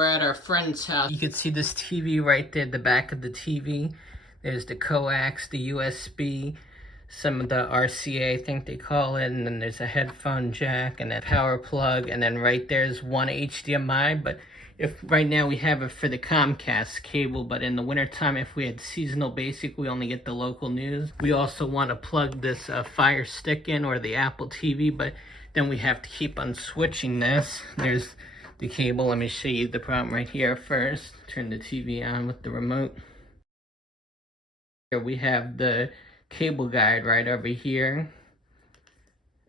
We're at our friend's house. You can see this TV right there, the back of the TV. There's the coax, the USB, some of the RCA, I think they call it, and then there's a headphone jack and a power plug, and then right there's one HDMI, but if right now we have it for the Comcast cable, but in the wintertime, if we had seasonal basic, we only get the local news. We also want to plug this Fire Stick in, or the Apple TV, but then we have to keep on switching this. There's the cable. Let me show you the problem right here first. Turn the TV on with the remote. Here we have the cable guide right over here.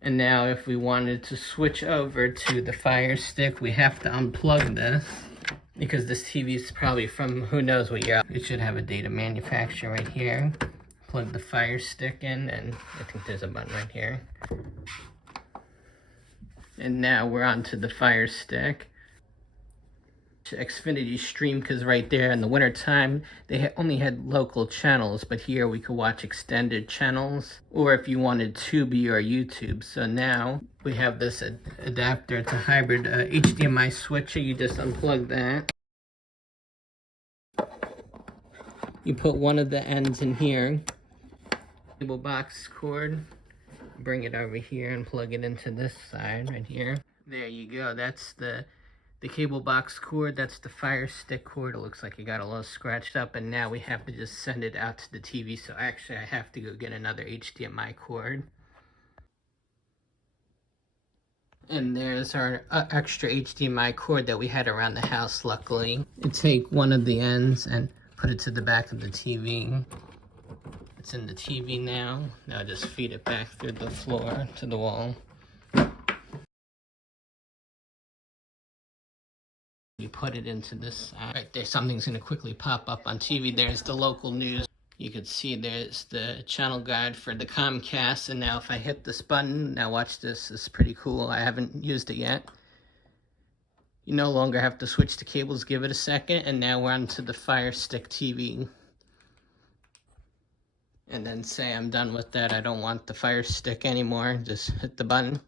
And now if we wanted to switch over to the Fire Stick, we have to unplug this, because this TV is probably from who knows what year. It should have a date of manufacture right here. Plug the Fire Stick in, and I think there's a button right here. And now we're onto the Fire Stick. Xfinity Stream, because right there in the winter time they only had local channels, but here we could watch extended channels, or if you wanted Tubi or YouTube. So now we have this adapter. It's a hybrid HDMI switcher. You just unplug that, you put one of the ends in here, cable box cord, bring it over here and plug it into this side right here. There you go. That's the cable box cord. That's the Fire Stick cord. It looks like it got a little scratched up, and now we have to just send it out to the TV. So actually I have to go get another HDMI cord. And there's our extra HDMI cord that we had around the house, luckily. You take one of the ends and put it to the back of the TV. It's in the TV now. Now just feed it back through the floor to the wall. You put it into this side. Right there, something's going to quickly pop up on TV. There's the local news. You can see there's the channel guide for the Comcast. And now if I hit this button, now watch this. It's pretty cool. I haven't used it yet. You no longer have to switch the cables. Give it a second. And now we're onto the Fire Stick TV. And then say I'm done with that. I don't want the Fire Stick anymore. Just hit the button.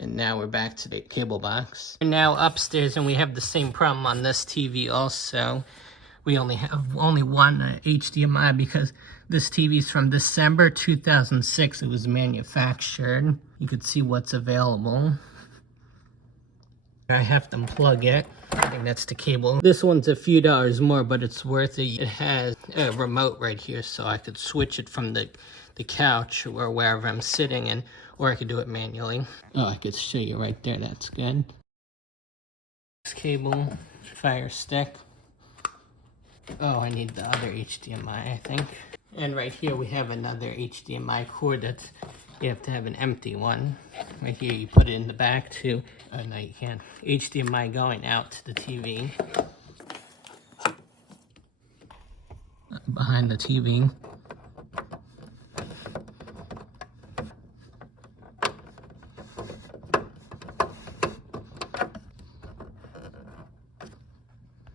And now we're back to the cable box. We're now upstairs, and we have the same problem on this TV also. We only have one HDMI, because this TV is from December 2006. It was manufactured. You could see what's available. I have to unplug it. I think that's the cable. This one's a few dollars more, but it's worth it. It has a remote right here, so I could switch it from the couch or wherever I'm sitting, and or I could do it manually. Oh, I could show you right there. That's good. This cable, Fire Stick. Oh, I need the other HDMI, I think. And right here we have another HDMI cord. That's, you have to have an empty one. Right here you put it in the back too. Oh no, you can't. HDMI going out to the TV. Behind the TV.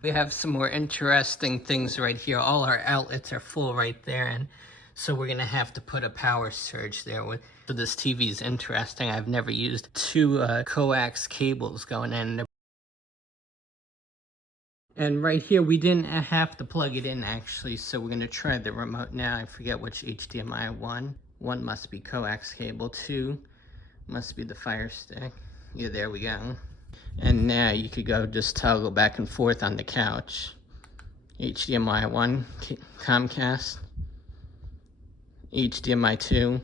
We have some more interesting things right here. All our outlets are full right there, and so we're gonna have to put a power surge there. So this TV is interesting. I've never used two coax cables going in. And right here, we didn't have to plug it in actually, so we're gonna try the remote now. I forget which HDMI one. One must be coax cable, two must be the Fire Stick. Yeah, there we go. And now you could go just toggle back and forth on the couch. HDMI 1, Comcast. HDMI 2,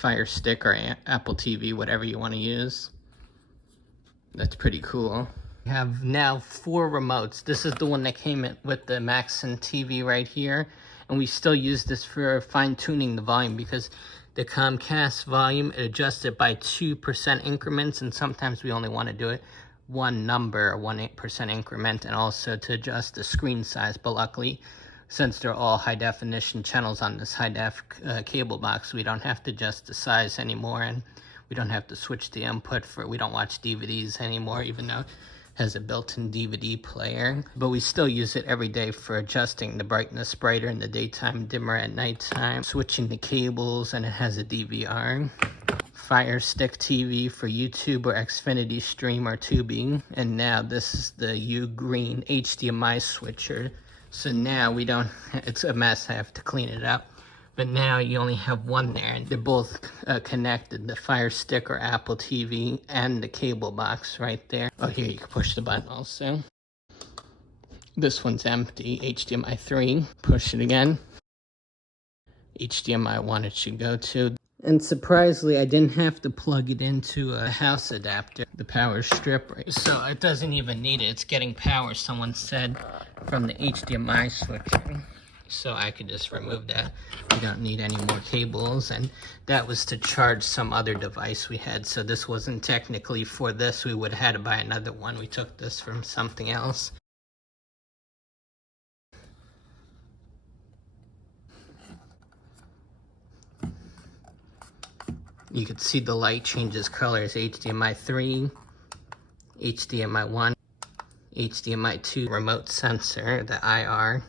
Fire Stick or Apple TV, whatever you want to use. That's pretty cool. We have now 4 remotes. This is the one that came in with the Maxon TV right here. And we still use this for fine-tuning the volume, because the Comcast volume adjusts it by 2% increments, and sometimes we only want to do it one number, 1% increment, and also to adjust the screen size. But luckily, since they're all high definition channels on this high def cable box, we don't have to adjust the size anymore, and we don't have to switch the input for, we don't watch DVDs anymore, even though it has a built-in DVD player. But we still use it every day for adjusting the brightness brighter in the daytime, dimmer at nighttime, switching the cables, and it has a DVR. Fire Stick TV for YouTube or Xfinity Stream or tubing. And now this is the UGREEN HDMI switcher. So now we don't, it's a mess, I have to clean it up. But now you only have one there, and they're both connected, the Fire Stick or Apple TV and the cable box right there. Oh, here you can push the button also. This one's empty, HDMI 3, push it again. HDMI 1 it should go to. And surprisingly, I didn't have to plug it into a house adapter, the power strip, right? So it doesn't even need it, it's getting power, someone said, from the HDMI switcher. So I could just remove that. We don't need any more cables, and that was to charge some other device we had. So this wasn't technically for this. We would have had to buy another one. We took this from something else. You can see the light changes colors. HDMI 3, HDMI 1, HDMI 2, remote sensor, the IR.